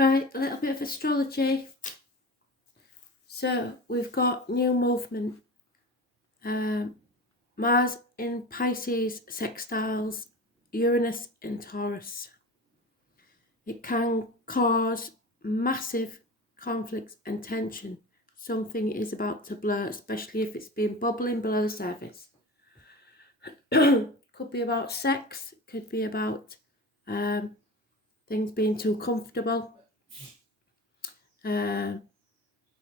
Right, a little bit of astrology. So we've got new movement. Mars in Pisces sextiles Uranus in Taurus. It can cause massive conflicts and tension. Something is about to blur, especially if it's been bubbling below the surface. Could be about sex, could be about things being too comfortable.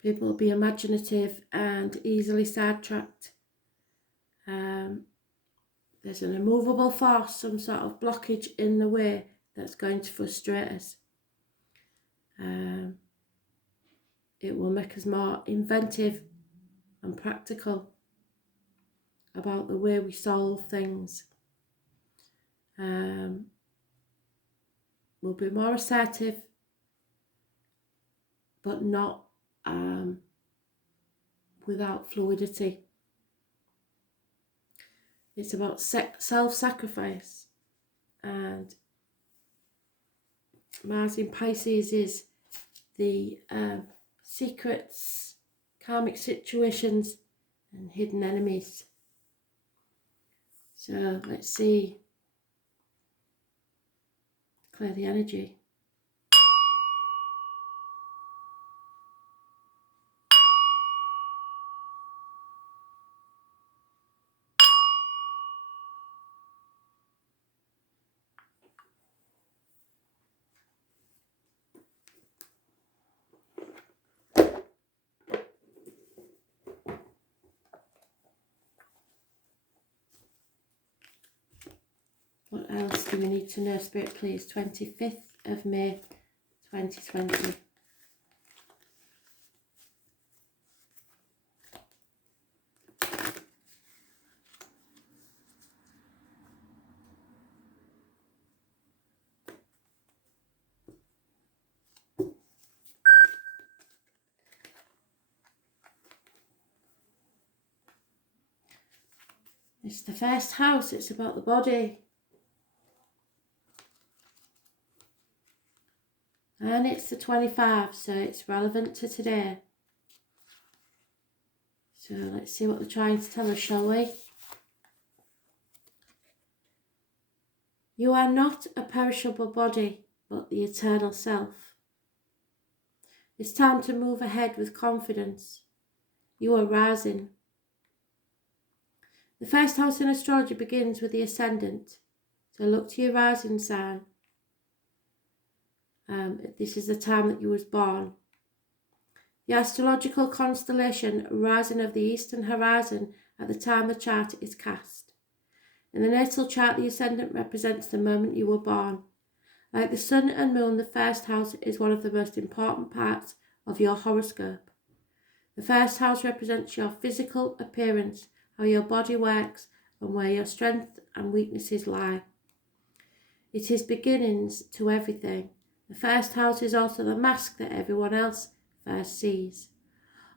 People will be imaginative and easily sidetracked. There's an immovable force, some sort of blockage in the way that's going to frustrate us. It will make us more inventive and practical about the way we solve things. We'll be more assertive, but not without fluidity. It's about self-sacrifice, and Mars in Pisces is the secrets, karmic situations and hidden enemies. So let's see, clear the energy. What else do we need to know, Spirit, please? 25th of May, 2020. It's the first house, it's about the body. And it's the 25, so it's relevant to today. So let's see what they're trying to tell us, shall we? You are not a perishable body, but the eternal self. It's time to move ahead with confidence. You are rising. The first house in astrology begins with the ascendant. So look to your rising sign. This is the time that you was born. The astrological constellation rising of the eastern horizon at the time the chart is cast. In the natal chart, the ascendant represents the moment you were born. Like the sun and moon, the first house is one of the most important parts of your horoscope. The first house represents your physical appearance, how your body works, and where your strengths and weaknesses lie. It is beginnings to everything. The first house is also the mask that everyone else first sees.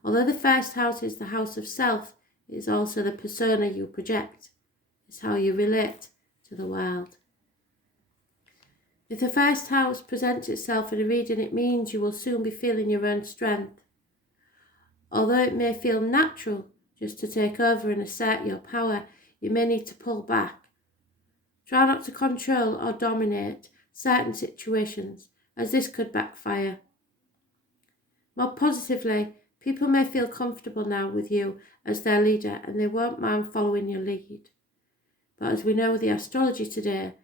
Although the first house is the house of self, it is also the persona you project. It's how you relate to the world. If the first house presents itself in a reading, it means you will soon be feeling your own strength. Although it may feel natural just to take over and assert your power, you may need to pull back. Try not to control or dominate certain situations, as this could backfire. More positively, people may feel comfortable now with you as their leader and they won't mind following your lead. But as we know with the astrology today,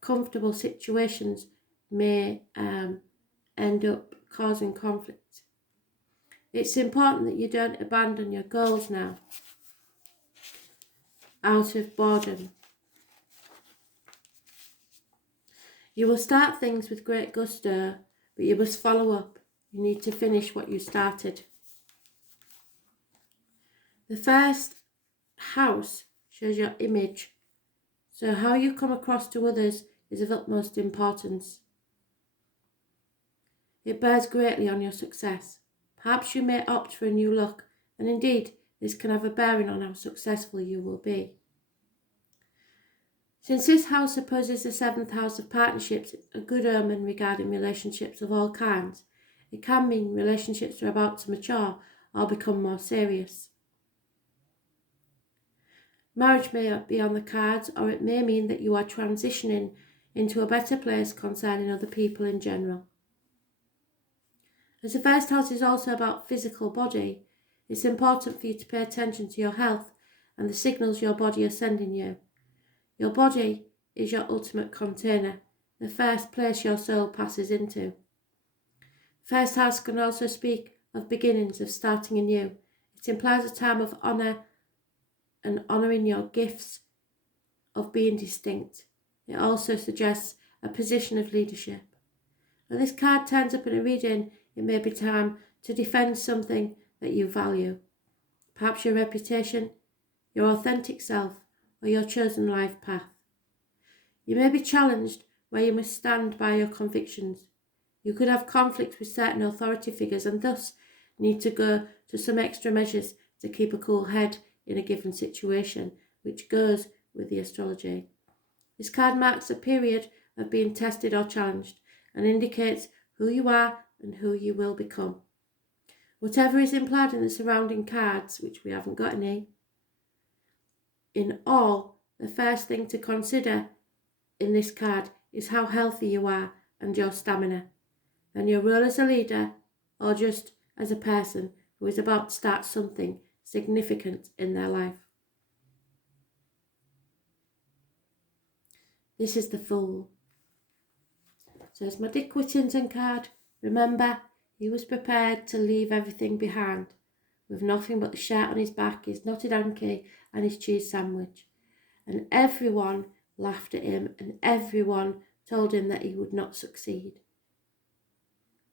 comfortable situations may end up causing conflict. It's important that you don't abandon your goals now out of boredom. You will start things with great gusto, but you must follow up. You need to finish what you started. The first house shows your image, so how you come across to others is of utmost importance. It bears greatly on your success. Perhaps you may opt for a new look, and indeed, this can have a bearing on how successful you will be. Since this house opposes the 7th house of partnerships, a good omen regarding relationships of all kinds. It can mean relationships are about to mature or become more serious. Marriage may be on the cards, or it may mean that you are transitioning into a better place concerning other people in general. As the first house is also about physical body, it's important for you to pay attention to your health and the signals your body is sending you. Your body is your ultimate container, the first place your soul passes into. First house can also speak of beginnings, of starting anew. It implies a time of honour and honouring your gifts, of being distinct. It also suggests a position of leadership. When this card turns up in a reading, it may be time to defend something that you value. Perhaps your reputation, your authentic self, or your chosen life path. You may be challenged where you must stand by your convictions. You could have conflicts with certain authority figures and thus need to go to some extra measures to keep a cool head in a given situation, which goes with the astrology. This card marks a period of being tested or challenged and indicates who you are and who you will become. Whatever is implied in the surrounding cards, which we haven't got any, in all, the first thing to consider in this card is how healthy you are and your stamina, and your role as a leader or just as a person who is about to start something significant in their life. This is the Fool. So it's my Dick Whittington card. Remember, he was prepared to leave everything behind, with nothing but the shirt on his back, his knotted hanky and his cheese sandwich. And everyone laughed at him and everyone told him that he would not succeed.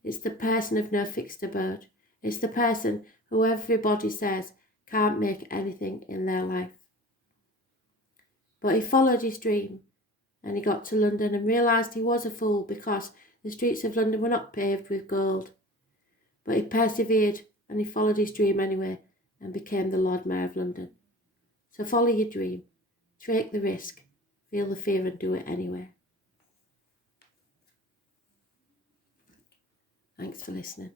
It's the person of no fixed abode. It's the person who everybody says can't make anything in their life. But he followed his dream and he got to London and realised he was a fool because the streets of London were not paved with gold. But he persevered and he followed his dream anyway and became the Lord Mayor of London. So follow your dream, take the risk, feel the fear and do it anyway. Thanks for listening.